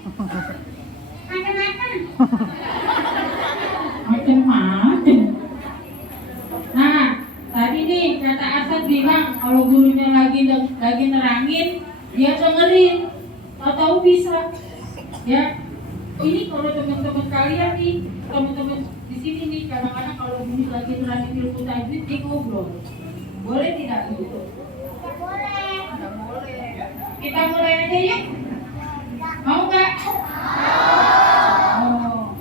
Macam-macam. Macam-macam. Nah, tadi nih kata Asad bilang kalau gurunya lagi nerangin, dia dengerin. Tahu bisa. Ya, ini kalau teman-teman kalian nih, teman-teman di sini nih, kadang-kadang kalau guru lagi nerangin ilmu tajwid, dia ngobrol. Boleh tidak gitu? Tidak boleh. Tidak boleh. Kita mulai aja yuk. Mau nggak? Oh,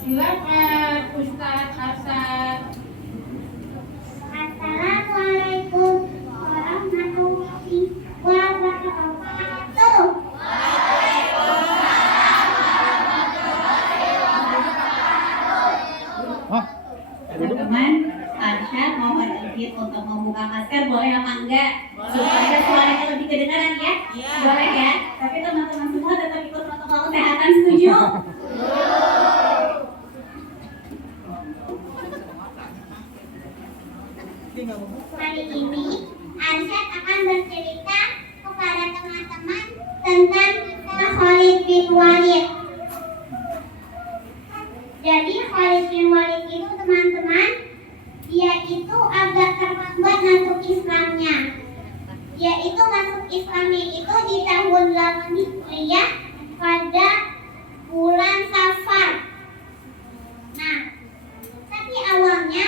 silakan Ustadz Hasan. Assalamualaikum warahmatullahi wabarakatuh. Teman-teman, Arsyad mohon izin untuk membuka masker, boleh apa enggak? Supaya suaranya lebih kedengaran ya? Boleh ya? Tapi teman-teman semua tetap ikut protokol kesehatan, setuju? Hari ini Arsyad akan bercerita kepada teman-teman tentang kisah Khalid bin Walid. Jadi Khalid bin Walid itu teman-teman, dia itu agak terlambat masuk Islamnya. Dia itu masuk Islamnya itu di tahun 8 Hijriah pada bulan Safar. Nah, tapi awalnya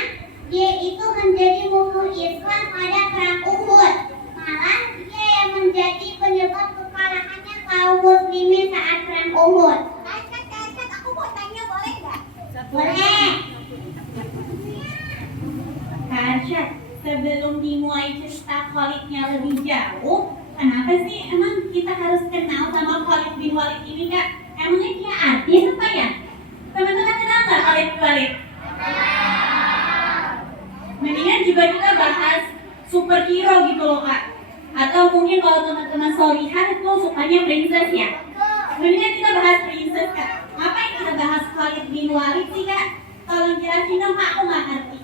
dia itu menjadi musuh Islam pada perang Uhud. Malah dia yang menjadi penyebab kekalahannya kaum muslimin saat perang Uhud. Kak, aku mau tanya boleh nggak? Boleh. Kak Arsyad, sebelum dimulai cerita Khalidnya lebih jauh, kenapa sih emang kita harus kenal sama Khalid bin Walid ini, Kak? Emangnya dia artis apa ya? Teman-teman kenal nggak Khalid bin Walid? Mendingan juga kita bahas superhero gitu loh, Kak. Atau mungkin kalau teman-teman Solihah itu sukanya princess ya. Mendingan kita bahas princess, Kak. Ngapain kita bahas Khalid bin Walid sih, Kak? Tolong jelasin dong, Kak, aku nggak ngerti.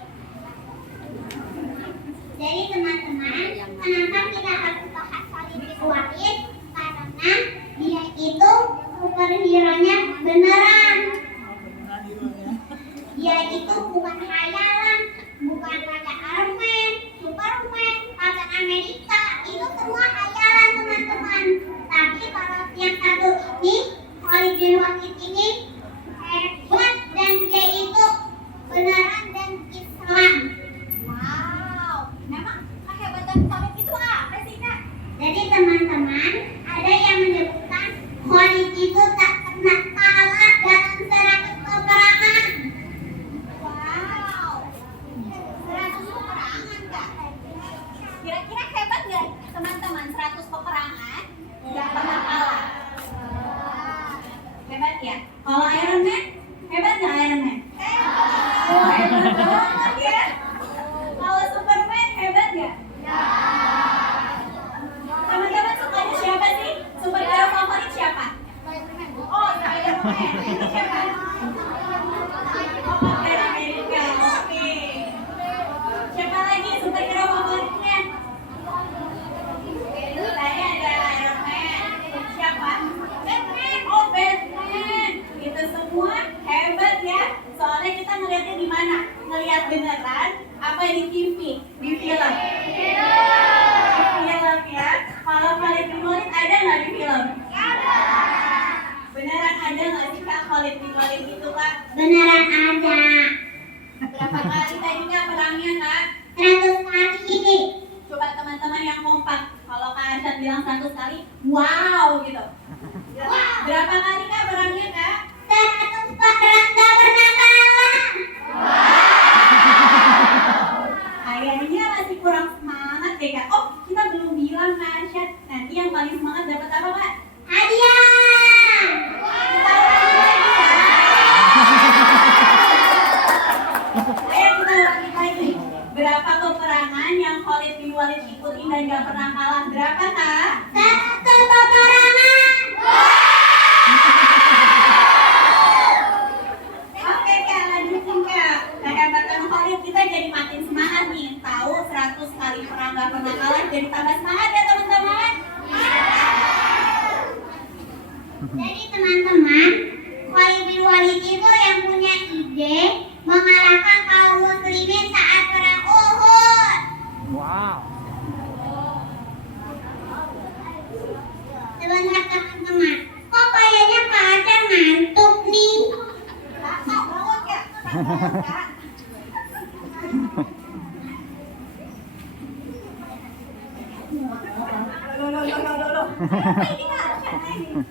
Jadi teman-teman, kenapa kita harus bahas Khalid bin Walid? Karena dia itu superhero-nya beneran. Dia itu bukan khayalan, bukan Captain Iron, Superman, Captain Amerika, itu semua khayalan teman-teman. Tapi kalau yang satu ini, Khalid bin Walid ini hebat dan dia itu beneran dan Islam. Wow, memang kehebatan Khalid itu apa sih, Kak? Jadi teman-teman, ada yang menyebutkan Khalid itu tak pernah kalah dalam 100 peperangan. Wow, 100 peperangan, Kak. Kira-kira hebat nggak teman-teman? 100 peperangan nggak pernah kalah. Hebat ya? Kalau Iron Man, hebat nggak Iron Man? Oh, hebat banget ya. Kalau Superman, hebat nggak? Teman-teman sukanya siapa sih? Superhero favorit siapa? Oh, Spider-Man. Ini siapa? Oh, Captain America. Oke. Siapa lagi superhero favoritnya? Saya ada Iron Man. Siapa? Batman. Oh, Batman. Itu semua hebat ya. Soalnya kita ngeliatnya di mana? Ngeliat beneran apa di TV? Di film. Di film ya. Kalau Khalid bin Walid ada nggak di film? Ada. Beneran ada nggak sih Kak Khalid bin Walid itu, Kak? Beneran ada. Berapa kali tadi Kak perangnya, Kak? 100 kali. Coba teman-teman yang kompak. Kalau Kak Arsyad bilang 100 kali, wow gitu. Berapa kali Kak perangnya, Kak? 100 perang gak pernah kalah. Kayaknya masih kurang semangat deh, Kak. Oh, kita belum bilang Kak Arsyad. Nanti yang paling semangat dapat apa, Kak? Hadiah. Kita ulangi lagi ya. Ayo kita ulangi lagi. Berapa peperangan yang Khalid bin Walid ikutin dan gak pernah kalah? Berapa, Kak? 100 peperangan. Jadi teman-teman, Khalid bin Walid itu yang punya ide mengalahkan kaum muslimin saat perang Uhud. Wow. Sebentar teman-teman, kok kayaknya Kak Acar ngantuk nih? Kakak bangun ya? Bangun, Kak. Loh. Ini Kak Arsyad ini.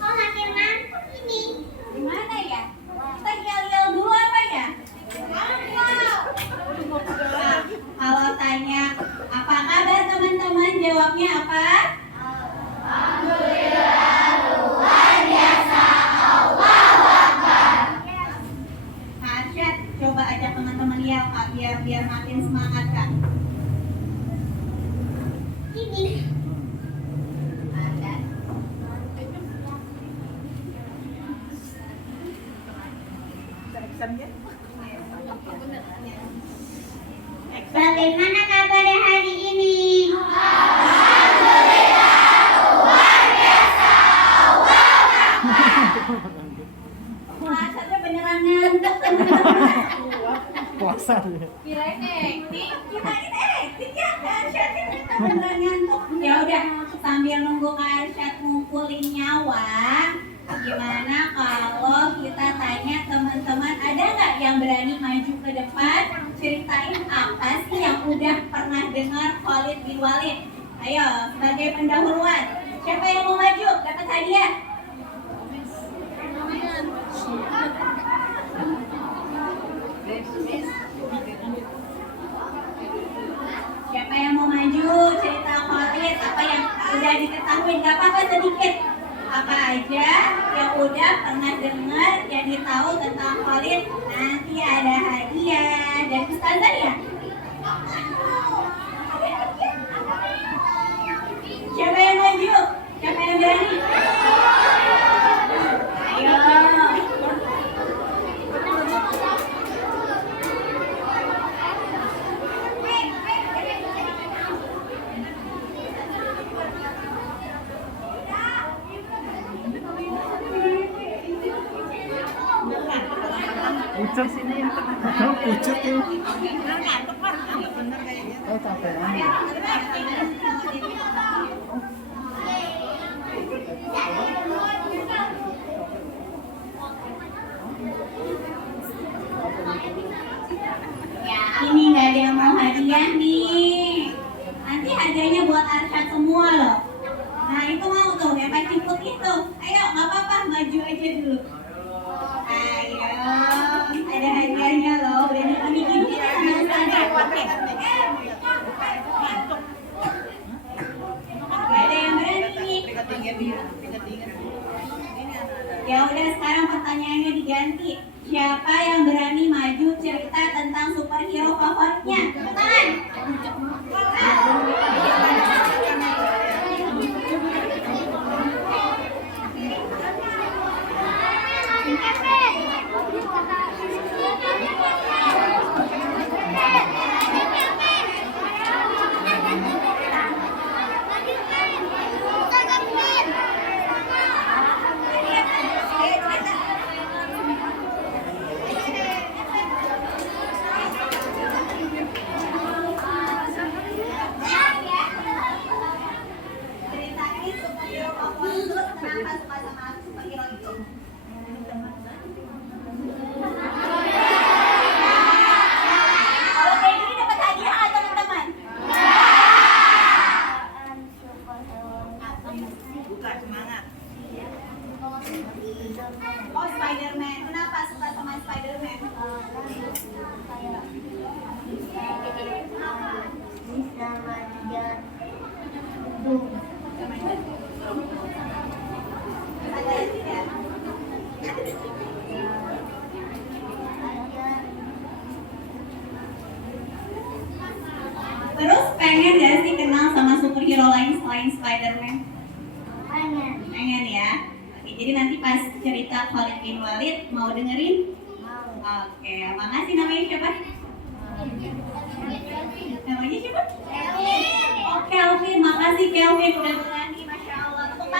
Kok makin ngantuk ini? Gimana ya? Kita yel-yel dulu apa ya? Kalau tanya, apa kabar teman-teman? Jawabnya apa? Kak Arsyad, coba ajak teman-teman yel Kak, biar makin semangat Kak. Ini. Arsyad. Bagaimana kabarnya hari ini? Arsyadnya beneran ngantuk. Puasa dia. Kirain acting, kirain acting ya Kak Arsyad ini kita beneran ngantuk. Ya udah, sambil nunggu Kak Arsyad ngumpulin nyawa, gimana kalau kita tanya teman-teman, ada nggak yang berani maju ke depan ceritain apa sih yang udah pernah dengar Khalid bin Walid? Ayo, sebagai pendahuluan, siapa yang mau maju dapat hadiah? Siapa yang mau maju cerita Khalid, apa yang udah diketahui, nggak apa-apa sedikit, apa aja yang udah pernah dengar jadi tahu tentang Khalid, nanti ada hadiah dari ustazah ya. Siapa yang maju? Siapa yang berani? Ayo. Pucuk sini. Pucuk tuh. Oh capek banget. Ini nggak ada yang mau hadiah nih. Nanti hadiahnya buat Arsyad semua loh. Nah itu mau tuh yang pakai ciput itu. Ayo nggak apa-apa maju aja dulu. Ayo ada hadiahnya loh. Berani bikin kita sama ustazah. Gak ada yang berani nih. Ya udah sekarang pertanyaannya diganti. Siapa yang berani maju cerita tentang superhero favoritnya? Tangan. Ceritain superhero favorit lu, kenapa suka sama superhero itu? Kalau kayak gini dapat hadiah nggak teman-teman? Bukan semangat. Oh Spider-Man, kenapa suka sama Spider-Man? Bisa manjat Ada tidak? Terus pengen gak sih kenal sama superhero lain selain Spider-Man? Pengen. Pengen ya? Oke, jadi nanti pas cerita Khalid bin Walid mau dengerin? Mau. Oke, makasih namanya siapa? Namanya siapa? Kelvin. Oh Kelvin, makasih Kelvin udah berani, Masya Allah. Tepuk tangan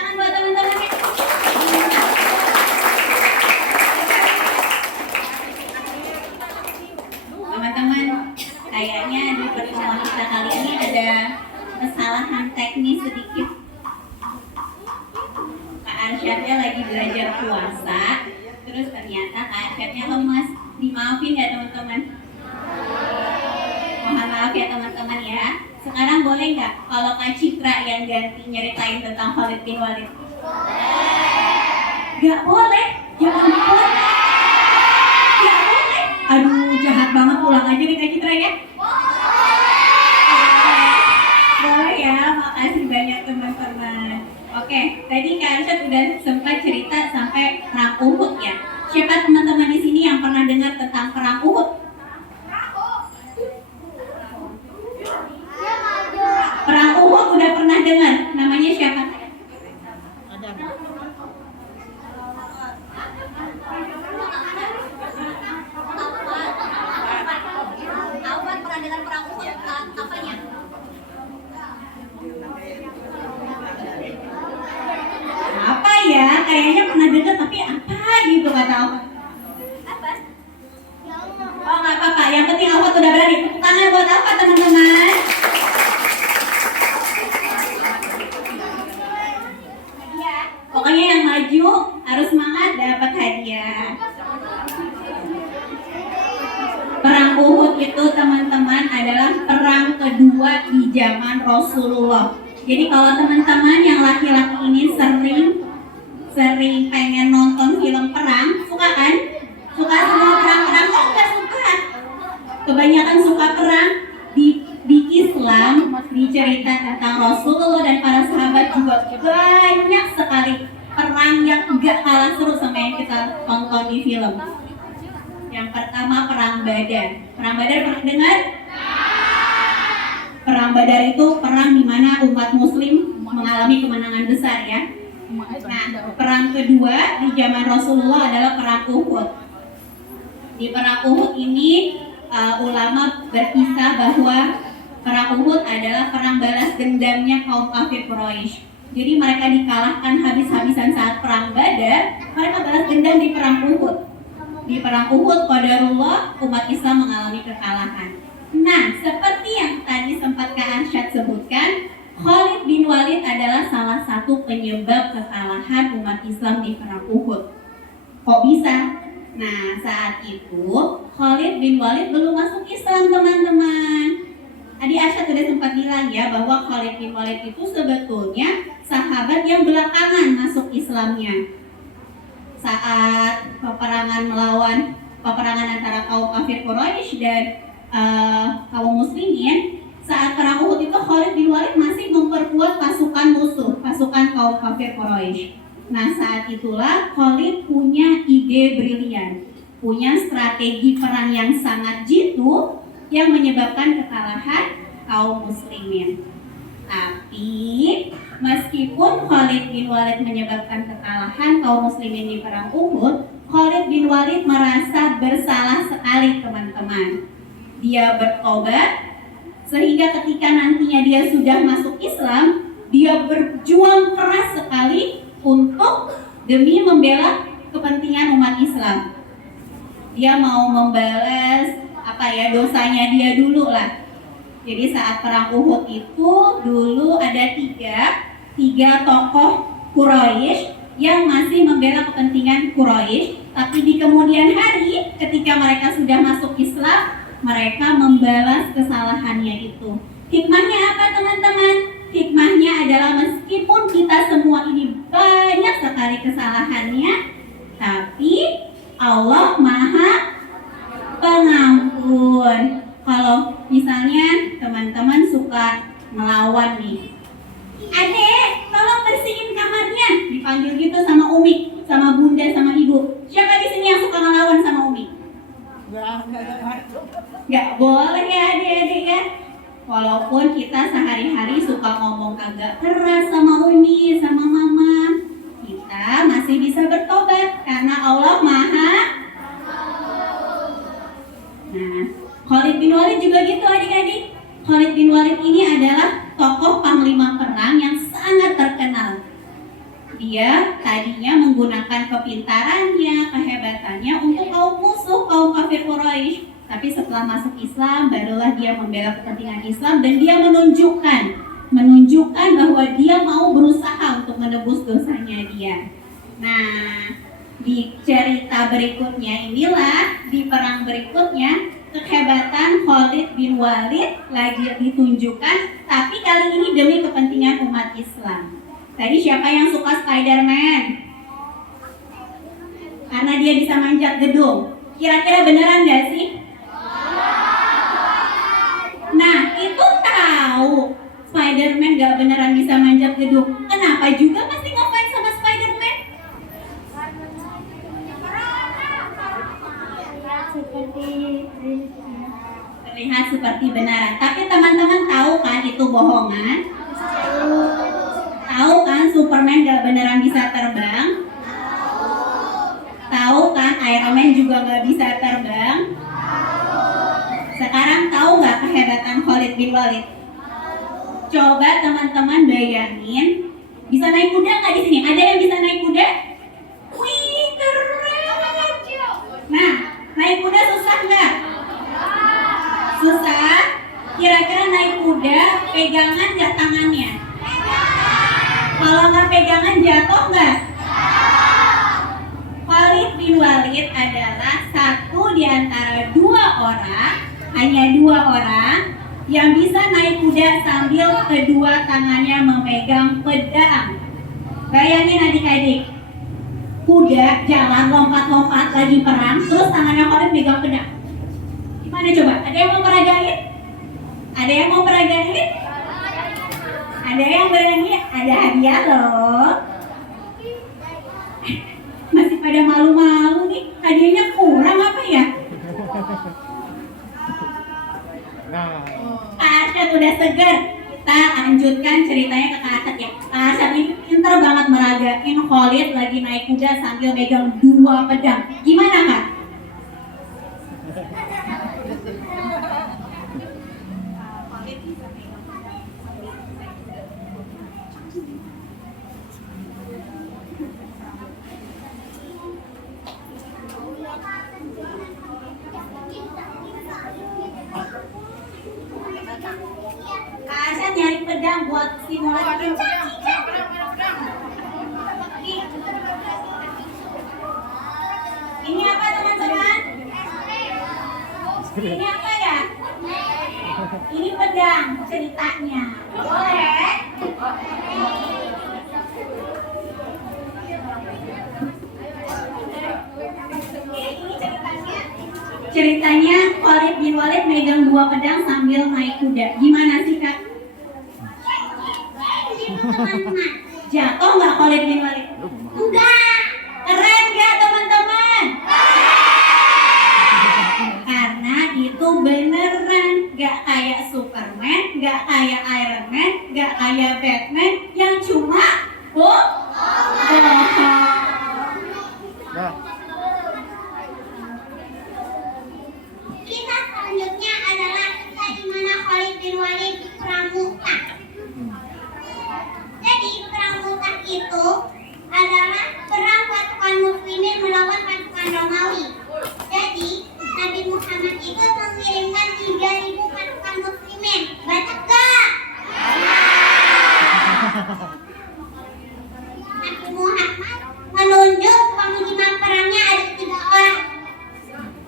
Arsyadnya lagi belajar puasa, terus ternyata Kak Arsyadnya lemas. Dimaafin ya teman-teman? Mohon maaf ya teman-teman ya. Sekarang boleh nggak kalau Kak Citra yang ganti nyeritain tentang Khalid bin Walid? Nggak boleh, ya ampun. Nggak boleh. Aduh, jahat banget, pulang aja nih Kak Citra ya. Boleh ya, makasih banyak teman-teman. Oke, tadi Kak Arsyad udah sempat cerita sampai perang Uhud ya. Siapa teman-teman di sini yang pernah dengar tentang perang Uhud? Perang Uhud udah pernah dengar? Namanya siapa? Alvan pernah dengar perang Uhud, apanya? Apa ya? Kayaknya pernah dengar tapi apa gitu kata Alfa. Apa? Oh nggak apa-apa, yang penting Alfa udah berani. Tepuk tangan buat Alfa teman-teman. Pokoknya yang maju harus semangat dapat hadiah. Perang Uhud itu teman-teman adalah perang kedua di zaman Rasulullah. Jadi kalau teman-teman yang laki-laki ini sering pengen nonton film perang, suka kan? Suka semua perang-perang? Oh enggak suka. Kebanyakan suka perang di Islam, dicerita tentang Rasulullah dan para sahabat juga banyak sekali perang yang enggak kalah seru sama yang kita tonton di film. Yang pertama perang Badar. Perang Badar pernah dengar? Perang Badar itu perang di mana umat Muslim mengalami kemenangan besar ya. Nah, perang kedua di zaman Rasulullah adalah perang Uhud. Di perang Uhud ini ulama berkisah bahwa perang Uhud adalah perang balas dendamnya kaum kafir Quraisy. Jadi mereka dikalahkan habis-habisan saat perang Badar, mereka balas dendam di perang Uhud. Di perang Uhud, qadarullah umat Islam mengalami kekalahan. Nah, seperti yang tadi sempat Kak Arsyad sebutkan, Khalid bin Walid adalah salah satu penyebab kekalahan umat Islam di perang Uhud. Kok bisa? Nah, saat itu Khalid bin Walid belum masuk Islam, teman-teman. Tadi Arsyad sudah sempat bilang ya bahwa Khalid bin Walid itu sebetulnya sahabat yang belakangan masuk Islamnya. Saat peperangan antara kaum kafir Quraisy dan kaum muslimin, saat perang Uhud itu Khalid bin Walid masih memperkuat pasukan musuh, pasukan kaum kafir Quraisy. Nah, saat itulah Khalid punya ide brilian, punya strategi perang yang sangat jitu yang menyebabkan kekalahan kaum muslimin. Tapi meskipun Khalid bin Walid menyebabkan kekalahan kaum muslimin di perang Uhud, Khalid bin Walid merasa bersalah sekali, teman-teman. Dia bertobat sehingga ketika nantinya dia sudah masuk Islam, dia berjuang keras sekali untuk demi membela kepentingan umat Islam. Dia mau membalas dosanya dia dulu lah. Jadi saat perang Uhud itu dulu ada tiga tokoh Quraisy yang masih membela kepentingan Quraisy, tapi di kemudian hari ketika mereka sudah masuk Islam, mereka membalas kesalahannya itu. Hikmahnya apa, teman-teman? Hikmahnya adalah meskipun kita semua ini banyak sekali kesalahannya, tapi Allah Maha Pengampun. Kalau misalnya teman-teman suka melawan nih, Adek, tolong bersihin kamarnya, dipanggil gitu sama Umi, sama Bunda, sama Ibu. Siapa di sini yang suka ngelawan sama Umi? Gak boleh ya adik-adik ya. Walaupun kita sehari-hari suka ngomong agak keras sama Umi, sama Mama, kita masih bisa bertobat karena Allah Maha. Nah, Khalid bin Walid juga gitu adik-adik. Khalid bin Walid ini adalah tokoh panglima perang yang sangat terkenal. Dia tadinya menggunakan kepintarannya, kehebatannya untuk kaum musuh, kaum kafir Quraisy. Tapi setelah masuk Islam, barulah dia membela kepentingan Islam dan dia menunjukkan bahwa dia mau berusaha untuk menebus dosanya dia. Nah, di cerita berikutnya inilah, di perang berikutnya, kehebatan Khalid bin Walid lagi ditunjukkan, tapi kali ini demi kepentingan umat Islam. Tadi siapa yang suka Spider-Man? Karena dia bisa manjat gedung. Kira-kira beneran gak sih? Nah, itu tahu Spider-Man gak beneran bisa manjat gedung. Kenapa juga masih ngefans sama Spider-Man? Terlihat seperti benaran. Tapi teman-teman tahu kan itu bohongan? Tahu kan Superman gak beneran bisa terbang? Tahu kan Iron Man juga gak bisa terbang? Sekarang tahu nggak kehebatan Khalid bin Walid? Coba teman-teman bayangin, bisa naik kuda nggak di sini? Ada yang bisa naik kuda? Wih, keren! Nah, naik kuda susah nggak? Susah? Kira-kira naik kuda pegangan nggak tangannya? Kalau nggak pegangan jatuh nggak? Khalid bin Walid adalah satu di antara dua orang, hanya dua orang yang bisa naik kuda sambil kedua tangannya memegang pedang. Bayangin adik-adik, kuda jalan lompat-lompat lagi perang, terus tangannya Khalid megang pedang. Gimana coba? Ada yang mau peragain? Ada yang mau peragain? Ada yang berani? Ada hadiah loh. Masih pada malu-malu nih, hadiahnya kurang apa ya? Nah, Kak Arsyad udah seger. Kita lanjutkan ceritanya ke Kak Arsyad ya. Kak Arsyad ini pinter banget meragain Khalid lagi naik kuda sambil megang dua pedang. Gimana Kak? Kak Arsyad nyari pedang buat simulasi. Ini apa teman-teman? Ini apa ya? Ini pedang ceritanya. Boleh? Ini ceritanya Khalid bin Walid megang dua pedang sambil naik kuda. Gimana sih Kak? Teman-teman, Jatuh nggak Khalid bin Walid? enggak. Keren nggak teman-teman? Karena itu beneran, nggak kayak Superman, nggak kayak Iron Man, nggak kayak Batman yang cuma bohong. nah, Kisah selanjutnya adalah kisah di mana Khalid bin Walid di perang Mu'tah. Jadi perang Mu'tah itu adalah perang pasukan muslimin melawan pasukan Romawi. Jadi Nabi Muhammad itu mengirimkan 3.000 pasukan muslimin. Banyak gak? Nabi Muhammad menunjuk panglima perangnya ada 3 orang.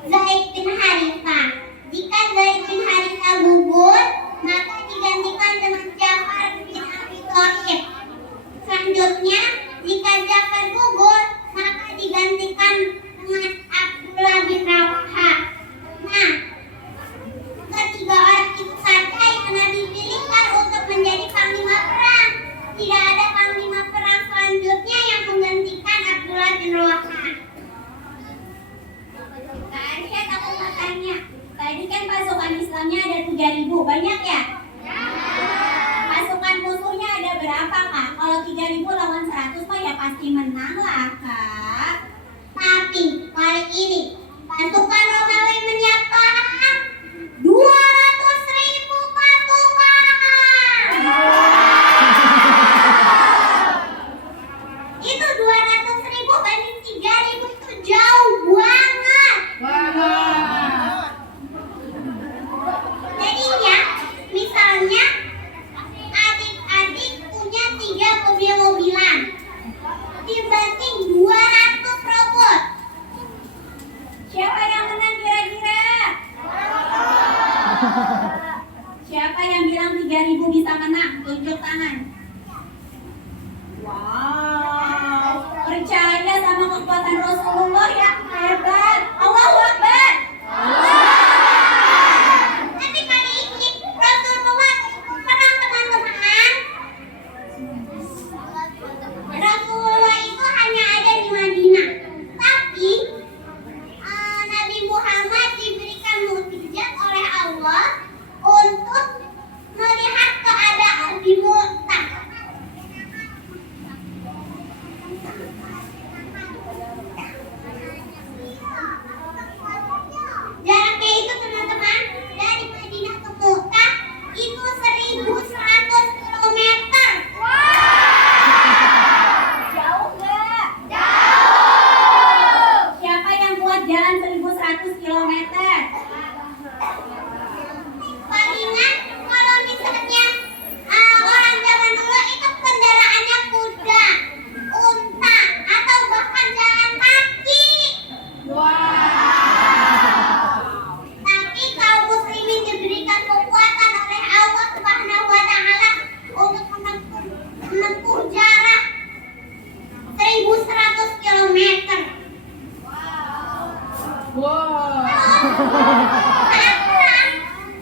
Zaid bin Harithah. Jika Zaid bin Harithah gugur, maka digantikan dengan Ja'far bin Abi Thalib. Selanjutnya, jika Ja'far gugur, maka digantikan dengan Abdullah bin Rawaha. Nah, ketiga orang itu saja yang Nabi pilihkan untuk menjadi panglima perang. Tidak ada panglima perang selanjutnya yang menggantikan Abdullah bin Rawaha. Kak Arsyad, aku mau tanya. Tadi kan pasukan Islamnya ada 3.000, banyak ya? Pasukan musuhnya ada berapa Kak? Kalau 3.000 lawan 100 mah ya pasti menang lah Kak. Tapi kali ini pasukan Romawi menyiapkan 200.000 pasukan. Itu 200.000 banding 3.000 itu jauh banget. Jadinya, misalnya adik-adik punya 3 mobil-mobilan, dibanding 2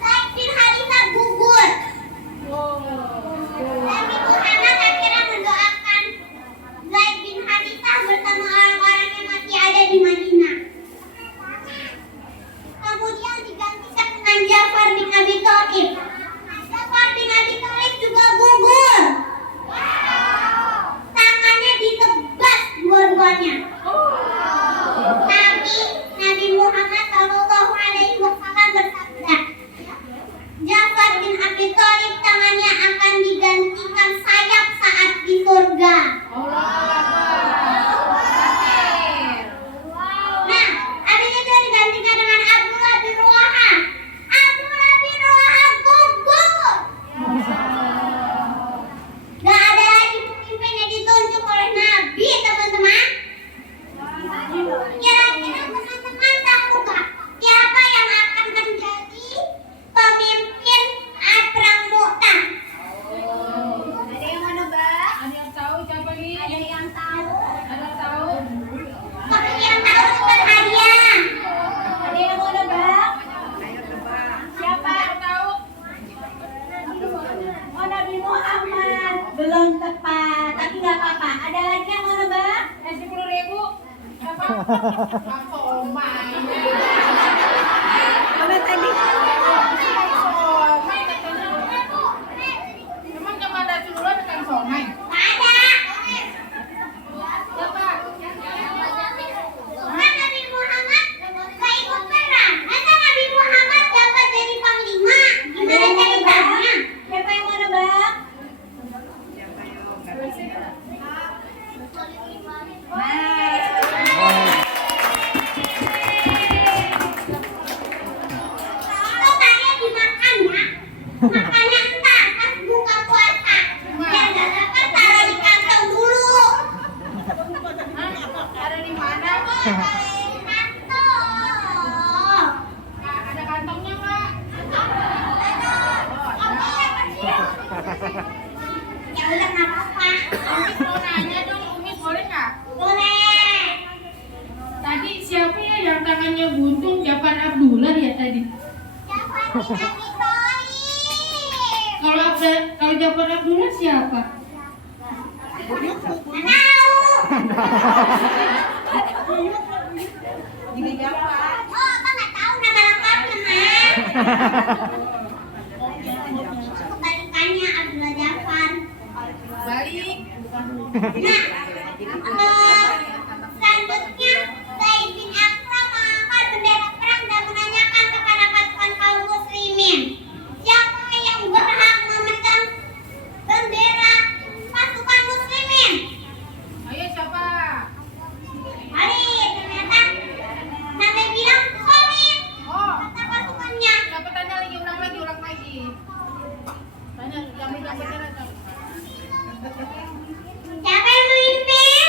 Zaid bin Haritha gugur. Nabi Muhammad akhirnya mendoakan Zaid bin Haritha bersama orang-orang yang masih ada di Madinah. Kemudian digantikan dengan Ja'far bin Abi Thalib. Ja'far bin Abi Thalib juga gugur. Tangannya ditebas dua-duanya. Tapi Nabi Muhammad Shallallahu Alaihi Wasallam bersabda, Ja'far bin Abi Thalib tangannya akan digantikan sayap saat di surga. Nah, habis itu digantikan dengan Abdullah bin Rawaha. Abdullah bin Rawaha gugur. Gak ada lagi pemimpin yang ditunjuk oleh Nabi, teman-teman. Kira-kira teman-teman tahu gak siapa yang akan menjadi pemimpin Perang Mu'tah? Ada yang mau nebak? Ada yang tahu siapa nih? Ada yang tahu? Ada yang tahu? Kalau yang tahu bukan hadiah. Ada yang mau nebak? Siapa? Yang tahu? Oh, Nabi Muhammad. Belum tepat, tapi nggak apa-apa. Ada lagi yang mau nebak? 10.000. Siapa? Apa Omai? Apa tadi? Emang zaman Rasulullah bukan somai? Ada. Siapa? Kan Nabi Muhammad gak ikut perang. Masa Nabi Muhammad dapat jadi panglima? Gimana ceritanya? Siapa yang mau nebak? Kalau kalian dimakan ya, makannya entar pas buka puasa. Biar gak lapar taruh di kantong dulu. Ada di mana? Kantong. Ada kantongnya nggak? Ya udah nggak apa-apa. Umis mau nanya dong, Umis boleh nggak? Boleh. Tadi siapa ya yang tangannya buntung? Ja'far Abdullah ya tadi. Ja'far bin Abi Thalib. Kalau Ja'far Abdullah siapa? Nggak tahu. Gini Ja'far. Oh, apa nggak tahu nama lengkapnya, Mas? Kebalikannya Abdullah Ja'far. Balik. Nah, selanjutnya Zaid bin Akhram mengangkat bendera perang dan menanyakan kepada pasukan kaum muslimin, siapa yang berhak memegang bendera pasukan muslimin? Ayo siapa? Hari ternyata Nabi bilang Khalid, Oh, kata pasukannya. siapa tanya lagi? Ulang lagi. Tanya yang megang bendera. Siapa yang memimpin?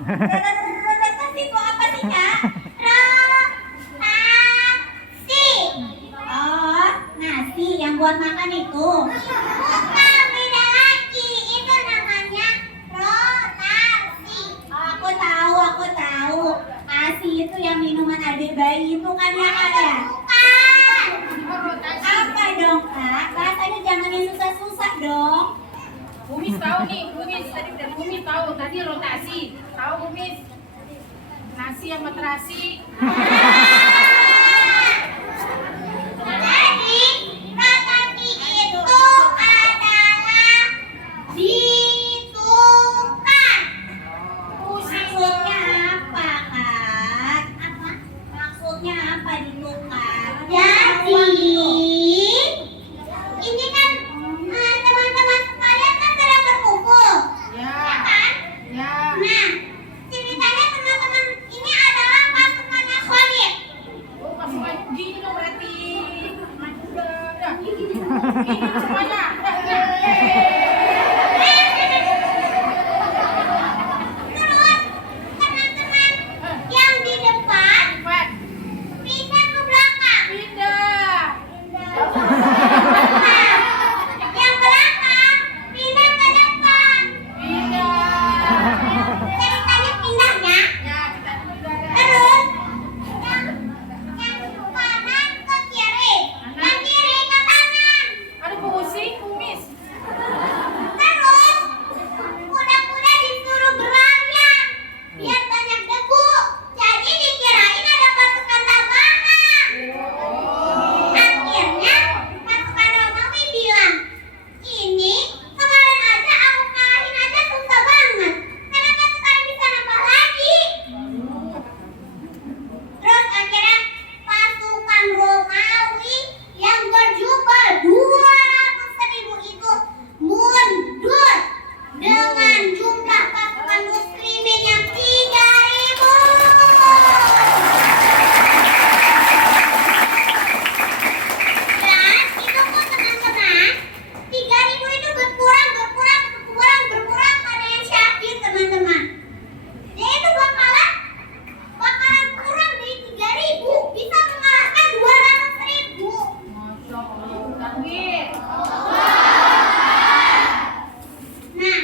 Rotasi itu apa sih, Kak? Rotasi. Oh, nasi yang buat makan itu. Bukan, beda lagi. Itu namanya rotasi. Aku tahu. Asi itu yang minuman adik bayi itu kan ya, Kak ya? Bukan. Apa dong, Kak? Bahasanya jangan yang susah-susah dong. Bumis tahu nih, Bumis tadi dari Bumis tahu tadi rotasi. Tahu Bumis? Nasi sama terasi. Jadi, rotasi itu adalah ditukar. Maksudnya apa, Kak? Apa? Maksudnya apa ditukar? Jadi, ini kan teman-teman sekalian kan sedang berkumpul, Ya, ya kan? ya. Nah, ceritanya teman-teman ini adalah pasukannya Khalid. Oh, masuk aja gini dong berarti. Udah, ya. Gini semuanya. Terus, teman-teman yang di depan Cepat, pindah ke belakang. pindah. Nah, yang belakang pindah ke depan. Pindah. Ceritanya pindahnya. Ya, kita pindah. Terus yang kanan ke kiri, yang kiri ke kanan. Ada pusing, Bumis. Terus kuda-kuda disuruh berlarian biar banyak debu. Jadi dikirain ada pasukan tambahan. Akhirnya pasukan Romawi bilang, ini kemarin aja aku kalahin aja susah banget. Kenapa sekarang bisa nambah lagi? Terus akhirnya pasukan Romawi yang berjumlah 200.000 itu mundur dengan jumlah pasukan muslimin yang 3.000. Dan itu pun teman-teman, 3.000 itu berkurang karena yang syahid teman-teman. Dia itu bakalan kurang dari 3.000, bisa mengalahkan 200.000. Masya Allah, takbir. Nah,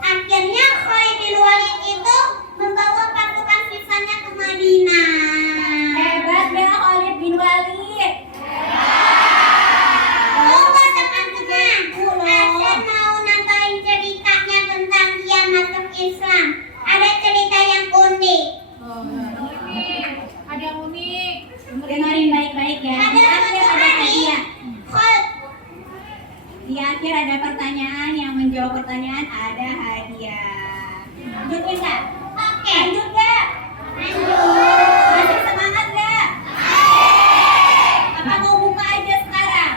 akhirnya Khalid bin Walid itu membawa pasukan sisanya ke Madinah. Hebat ya Khalid bin Walid. Tunggu teman-teman, saya mau nambahin ceritanya tentang dia masuk Islam. Ada cerita yang unik. Oh, ya, dengerin. Ada yang unik. Dengerin baik-baik ya. Di Ada akhir suatu ada hari, hadiah. Khalid Di akhir ada pertanyaan, yang menjawab pertanyaan ada hadiah. Lanjutin Kak? Oke. Lanjut Kak? Lanjut. Masih semangat Kak? Apa mau buka aja sekarang?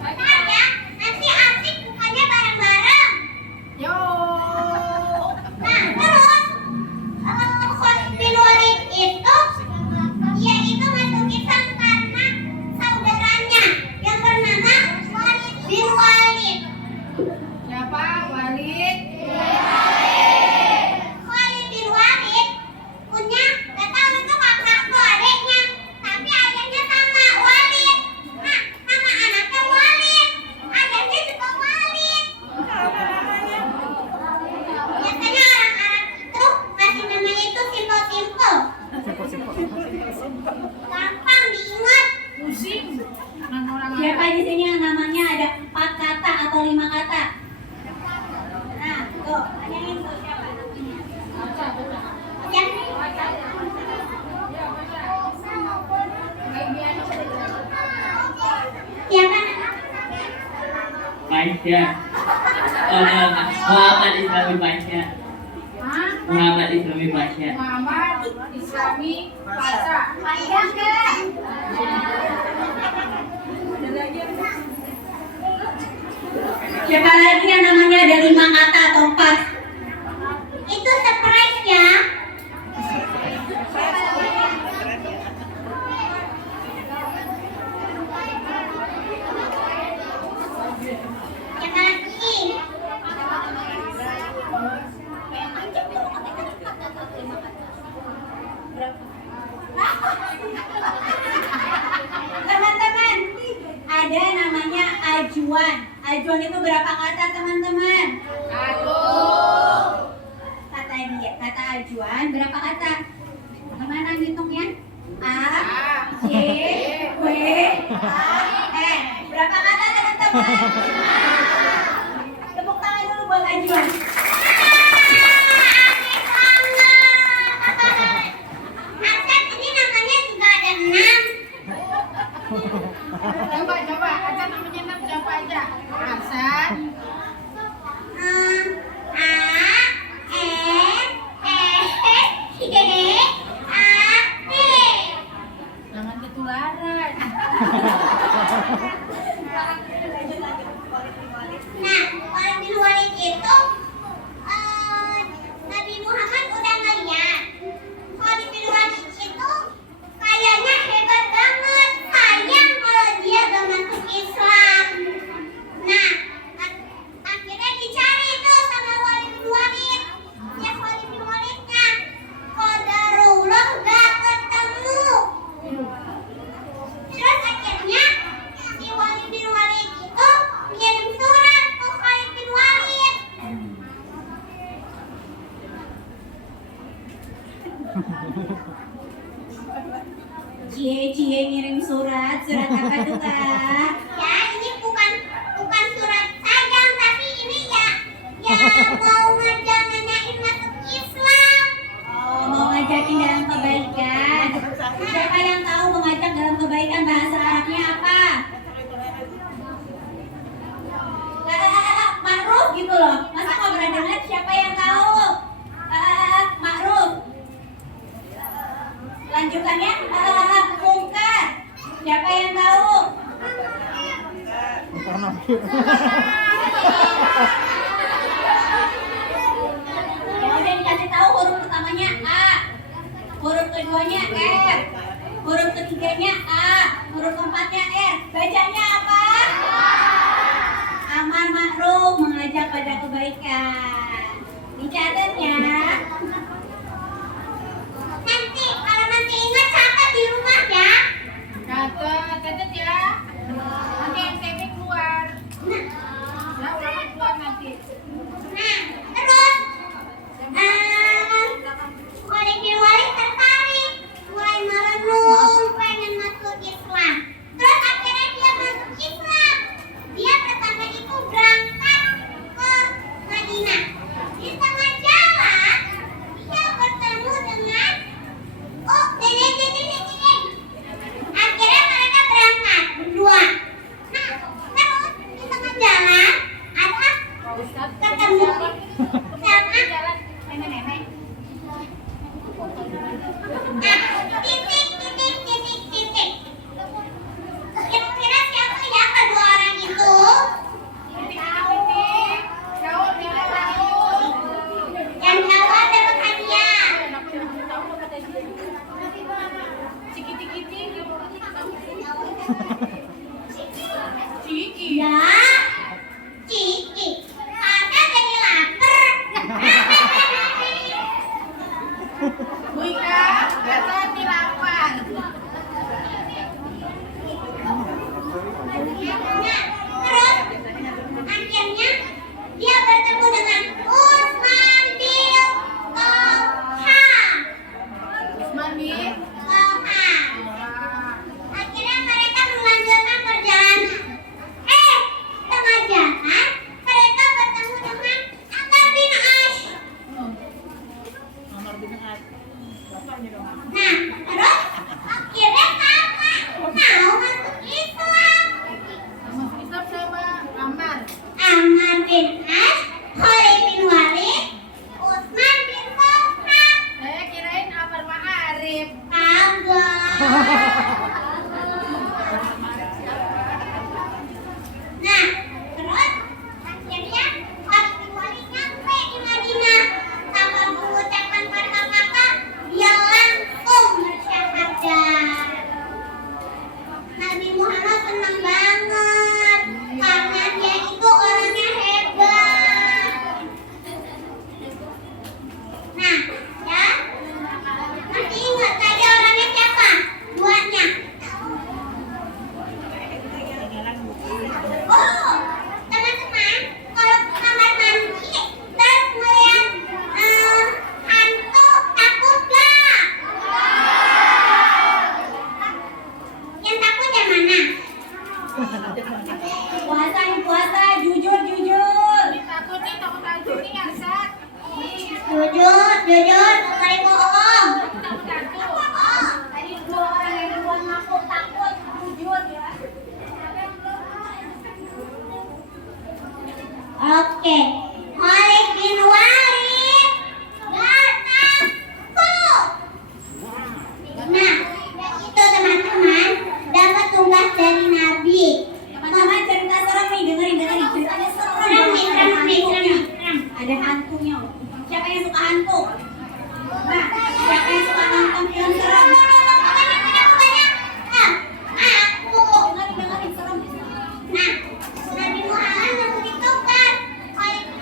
Bentar ya, nanti asik bukannya bareng-bareng. Yo. Nah, terus Khalid bin Walid itu dia itu masuk Islam karena saudaranya yang bernama Khalid bin Walid. Siapa? Walid. Khalid bin Walid punya, gak tahu itu kakak atau adiknya, tapi ayahnya sama Walid. Nah, nama anaknya Walid, ayahnya juga Walid. Biasanya orang Arab itu kasih namanya itu simple-simple, gampang diingat. Pusing. Nama orang Siapa Arab. di sini yang namanya ada 4 kata atau 5 kata? Nah, tuh, tanyain tuh siapa namanya. Baca, baca. Ya. Siapa? Pasha. Oh, no, Muhammad Islami Pasha. Hah? Muhammad Islami Pasha. Muhammad Islami Pasha. Panjang Kak. Siapa lagi yang namanya ada 5 kata atau 4? Itu surprise ya. Siapa lagi? Ajuan itu berapa kata teman-teman? Kata ajuan berapa kata? Gimana ngitungnya? A, Y, W, A, N. Berapa kata teman-teman? Tepuk tangan dulu buat ajuan. Arsan ini namanya juga ada 6. Coba, Arsan namanya 6 siapa aja? Arsan. Jangan ketularan. Nah, Khalid bin Walid itu Nabi Muhammad udah ngeliat Khalid bin Walid itu kayaknya hebat banget. Sayang kalau dia gak masuk Islam. Nah, akhirnya dicari tuh sama Khalid bin Walid. Ya Khalid bin Walidnya qadarullah gak ketemu. Terus akhirnya si Khalid bin Walid itu kirim surat ke Khalid bin Walid. Cie ngirim surat apa tuh kak? Ya ini bukan surat sajang tapi ini ya mau ngajak nanyain masuk Islam. Oh, mau ngajakin dalam kebaikan. Siapa yang tahu mengajak dalam kebaikan bahasa Arabnya apa? Ma'ruf gitu loh. Masa nggak pernah dengar? Siapa yang tahu? Ma'ruf. Lanjutannya mungkar. Siapa yang tahu? Ya udah dikasih tahu huruf pertamanya A, huruf keduanya R, huruf ketiganya A, huruf keempatnya R. Bacanya apa? Amar ma'ruf, mengajak pada kebaikan. Dicatat ya. Nanti ingat catat di rumah ya. Catat ya. Nanti NTB keluar. Nah, ulangan keluar nanti. Nah, terus Khalid bin Walid tertarik, mulai merenung pengen masuk Islam. Terus akhirnya dia masuk Islam. Dia pertama itu berangkat ke Madinah. Di tengah jalan dia bertemu dengan nenek. Akhirnya mereka berangkat berdua. Nah, terus di tengah jalan ada ketemu Oke. Khalid bin Walid gataku. Nah, itu teman-teman dapat tugas dari Nabi. Teman-teman cerita serem nih, dengerin ceritanya serem. Ada hantunya. Siapa yang suka hantu? Nah, siapa yang suka nonton film serem? Aku. Dengerin serem. Nah, Nabi Muhammad memutuskan Khalid bin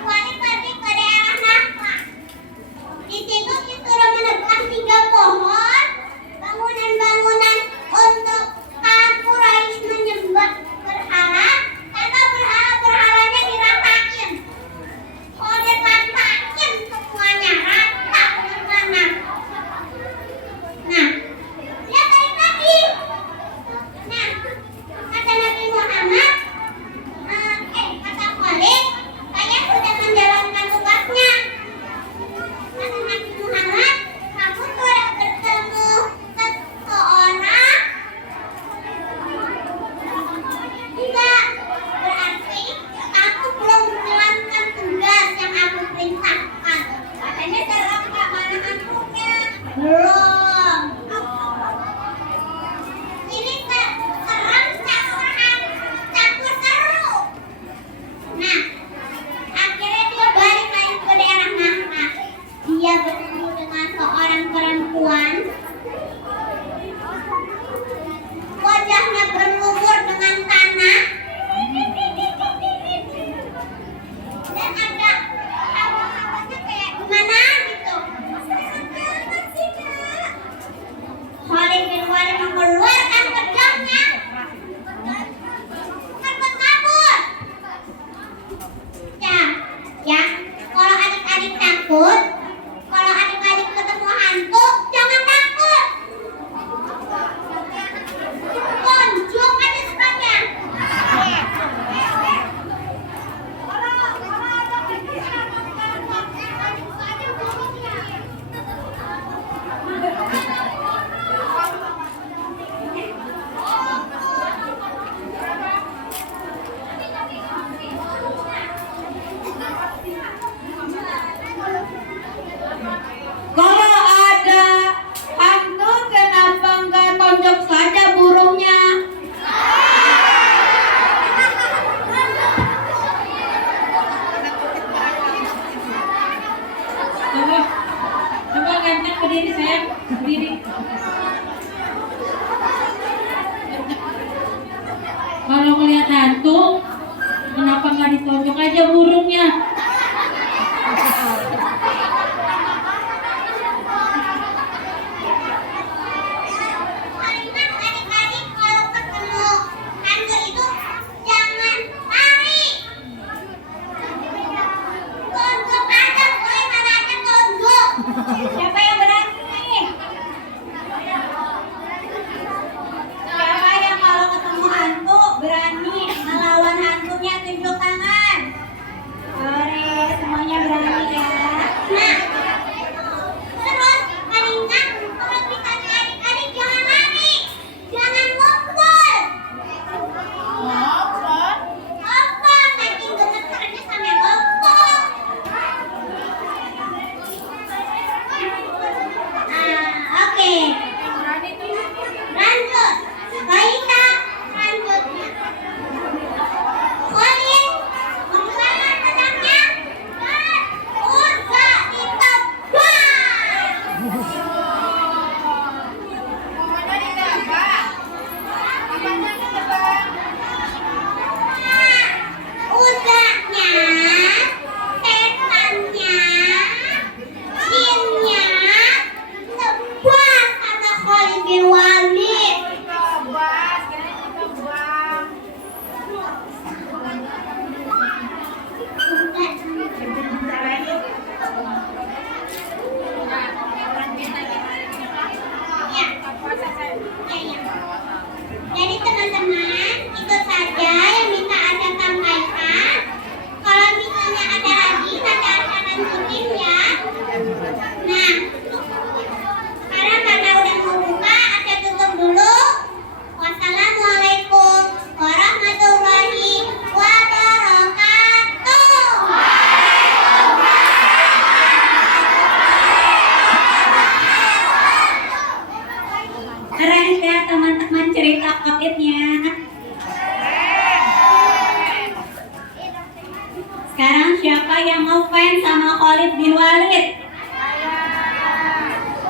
Sekarang siapa yang ngefans sama Khalid bin Walid?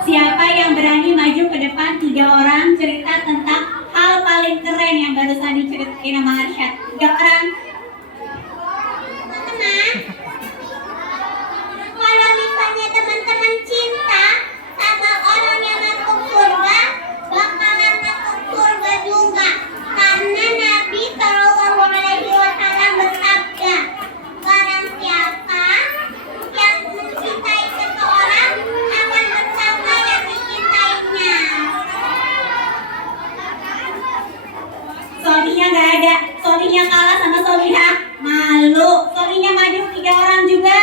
Siapa yang berani maju ke depan 3 orang cerita tentang hal paling keren yang barusan diceritain sama Arsyad? 3 orang. Teman-teman, kalau misalnya teman-teman cinta sama orang yang masuk surga, bakalan masuk surga juga. Karena Nabi Shallallahu Alaihi Wasallam bersabda, barang siapa yang mencintai seseorang akan bersama yang dicintainya. Solinya nggak ada, Solinya kalah sama Solihah. Malu, Solinya maju 3 orang juga.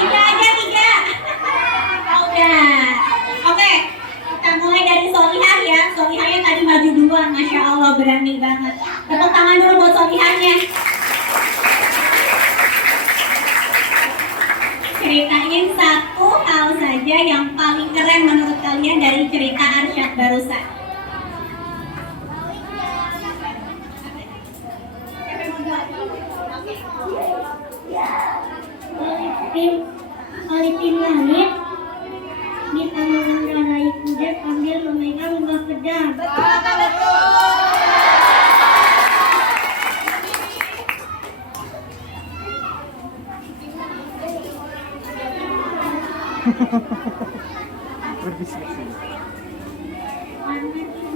3 aja, 3. Udah. Oke, kita mulai dari Solihah ya. Solihahnya tadi maju duluan, Masya Allah berani banget. Tepuk tangan dulu buat Solihahnya. Ceritain satu hal saja yang paling keren menurut kalian dari cerita Arsyad barusan. Khalid bin Walid bisa mengendarai kuda sambil memegang buah pedang. Berdiskusi. Karena dia bisa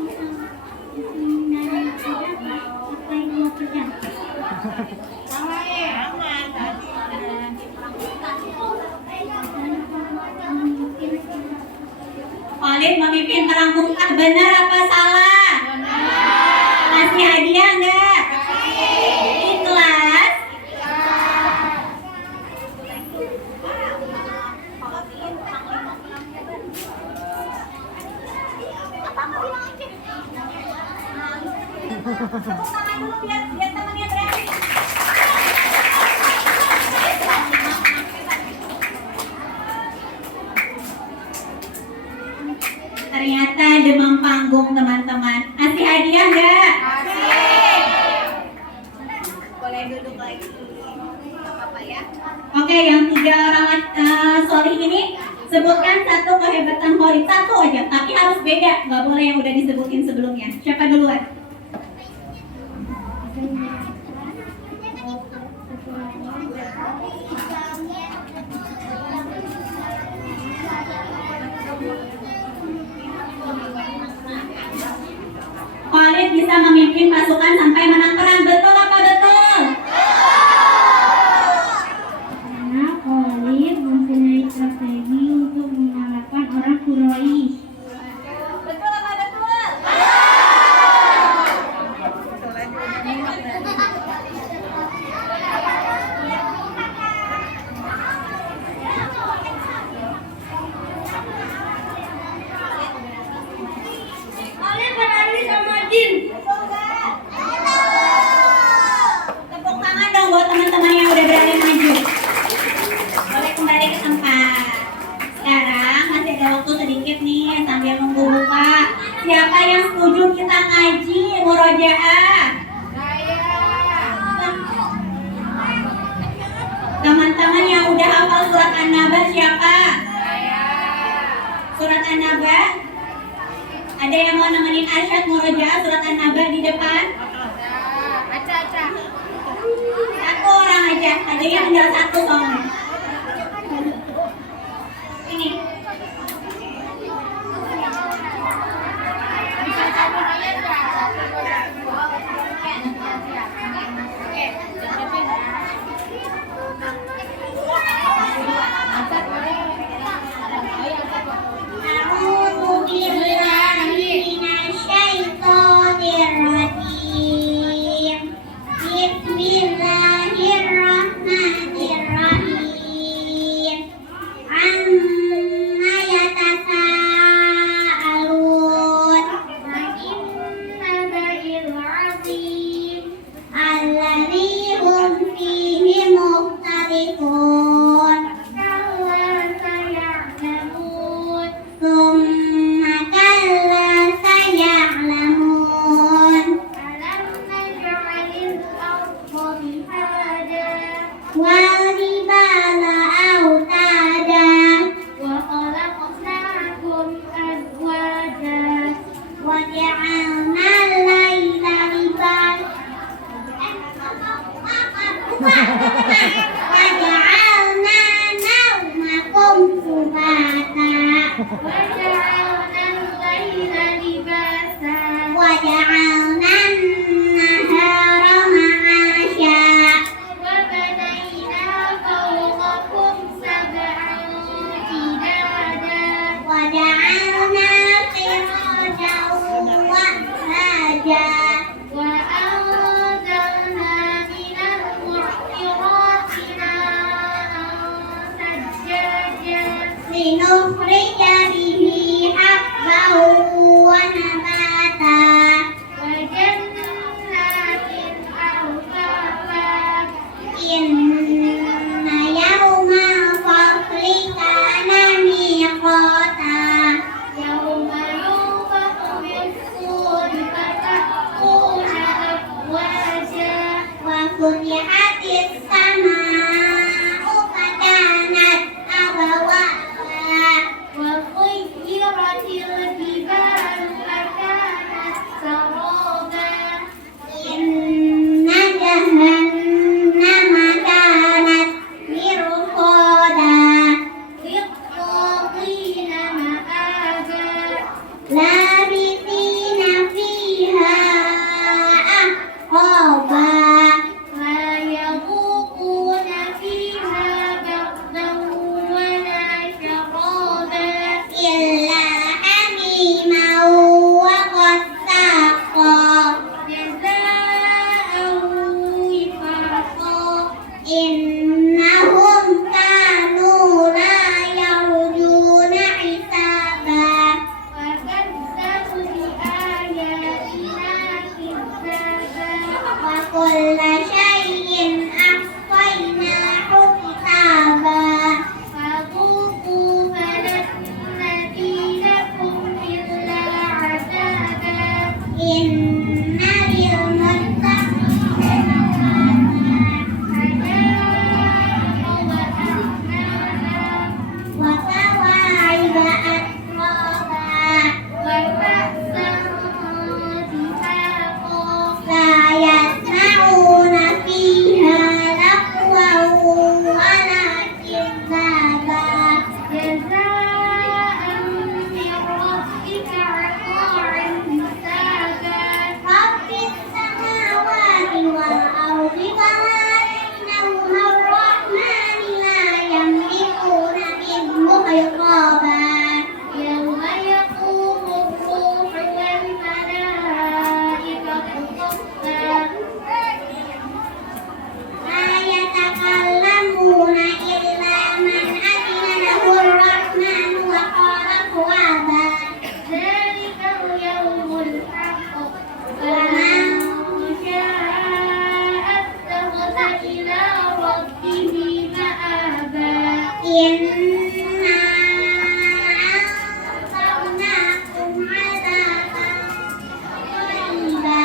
mengendarai kuda pakai buah pedang. Khalid memimpin perang Mu'tah, benar apa salah? Kasih hadiah enggak? Ikhlas? Tepuk tangan dulu biar temannya berani. Ternyata demam panggung teman-teman. Kasih hadiah enggak? Boleh duduk lagi. Apa ya? Oke, yang 3 orang Solih ini sebutkan satu kehebatan Khalid, satu aja, tapi harus beda, nggak boleh yang udah disebutin sebelumnya. Siapa duluan? Khalid bisa memimpin pasukan sampai menang perang, betul apa betul? Karena Khalid mempunyai strategi untuk mengalahkan orang Quraisy. Betul apa betul? Khalid berani sama jin. Tepuk tangan dong buat teman-teman yang udah berani maju. Boleh kembali ke tempat. Sekarang masih ada waktu sedikit nih sambil nunggu buka. Siapa yang setuju kita ngaji murojaah? Teman-teman yang udah hafal surat An-Naba siapa? Surat An-Naba? Ada yang mau nemenin Arsyad murojaah surat An-Naba di depan? Satu orang aja, ada yang tinggal satu soalnya. Ini. A'udzu billahi minasyaitonir rajim. Bismillahirrahmanirrahim. futihatis sama'u fakanat abwaaba wa fuyyiratil jibalu fakanat saraba inna jahannama kanat mirsada littaqina ma'aba labithina fiha ahqaba la yazuquna fiha bardan wala sharaba illa hamiman wa ghassaqa jazaa'an wifaqa innahum kanu la yarjuna hisaba wa kadzabu bi ayatina kidzaba wa kulla syai'in ahsaynahu kitaba fadhuqu falan nazidakum illa 'adzaba inna lil muttaqina wa kawa'iba atraba wa ka'san dihaqa la yasma'una fiha lagwan wala kidzaba jazaa'an min rabbika 'ata'an hisaba rabbis samawati wal ardi wa ma bainahuma ar-rahmani la yamlikuna minhu khitaba yawma yaqumu ar-ruhu wal malaikatu saffa la yatakallamuna illa man adina lahu ar-rahmanu wa qala sawaba dzalika al-yawmul haqq faman syaa'a ittakhadha ila rabbihi ma'aba inna anzarnakum 'adzaban qariba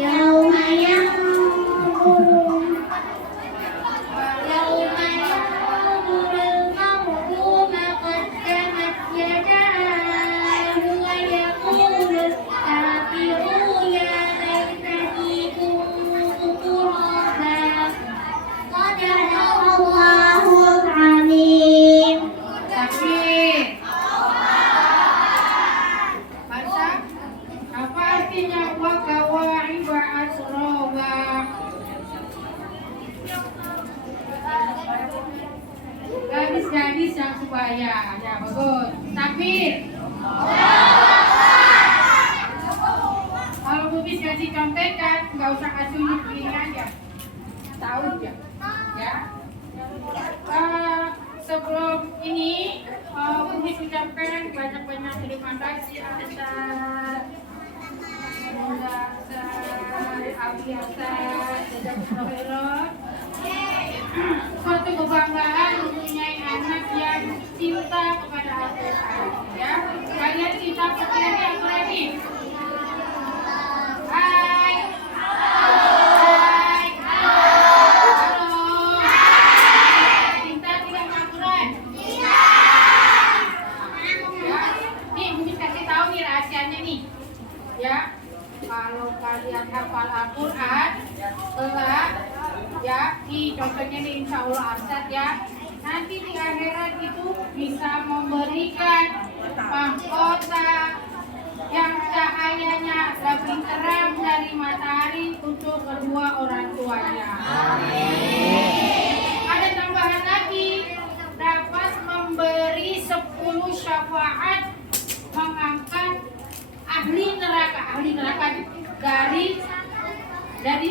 yawma yanzuru al-mar'u ma qaddamat yadahu wa yaqulu al-kafiru ya laitani kuntu turaba sadaqallahul 'azim. Takbir. Baca. Apa artinya wa kawa'iba atraba? Gadis-gadis yang sebaya. Ya, bagus. Takbir. Kalau Bubis kasih contekan, nggak usah kasih unit ini aja. Tahu ya. Ya. Sebelum ini, Bubis ucapkan banyak-banyak terima kasih atas suatu kebanggaan mempunyai anak yang cinta kepada Al-Quran. Ya, kalian cinta kepada Al-Quran. Hai. Hai. Halo. Cinta tidak Al-Quran? Cinta. Ya, nih Bumi kasih tahu nih rahasianya nih. Ya, kalau kalian hafal Al-Quran, ya, di contohnya nih insya Allah Asad ya, nanti di akhirat itu bisa memberikan mahkota yang cahayanya lebih terang dari matahari untuk kedua orang tuanya. Ada tambahan lagi, dapat memberi 10 syafaat mengangkat ahli neraka dari neraka di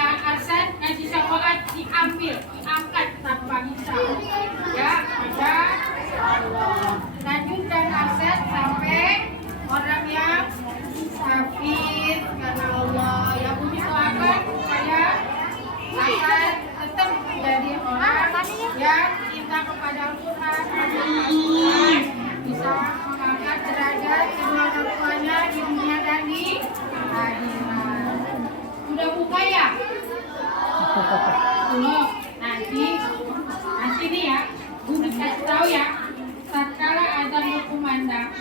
Asad ngasih syafaat diambil, diangkat tanpa hisab. Ya, ada Allah. Lanjutkan Asad sampai orang yang kafir karena Allah. Ya Bumi doakan supaya Asad tetap menjadi orang yang cinta kepada Al-Quran, bisa mengangkat derajat kedua orang tuanya di dunia dan di akhirat. Sudah buka ya? Loh, nanti nih ya, Bunda kasih tahu ya, tatkala azan berkumandang,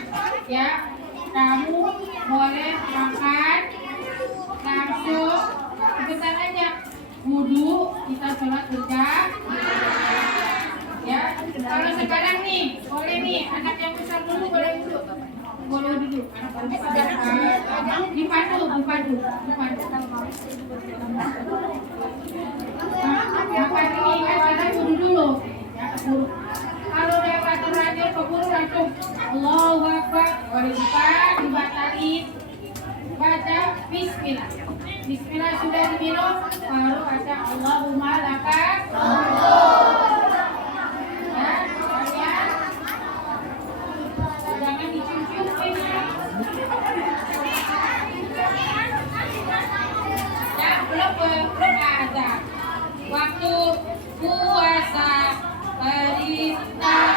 ya, kamu boleh makan langsung, sebentar aja, wudhu, kita sholat berjamaah. Ya, kalau sekarang nih, boleh nih, anak yang besar dulu boleh duduk. Boleh duduk, anak yang besar. Dipandu. Makan ini kan sekarang wudhu dulu. Ya, keburu. Kalau lewat terakhir keburu langsung Allahu Akbar, boleh buka, dibatalin. Baca Bismillah. Bismillah sudah diminum, baru baca Allahumma lakal jangan dicium-cium ya, belum ada waktu puasa perintah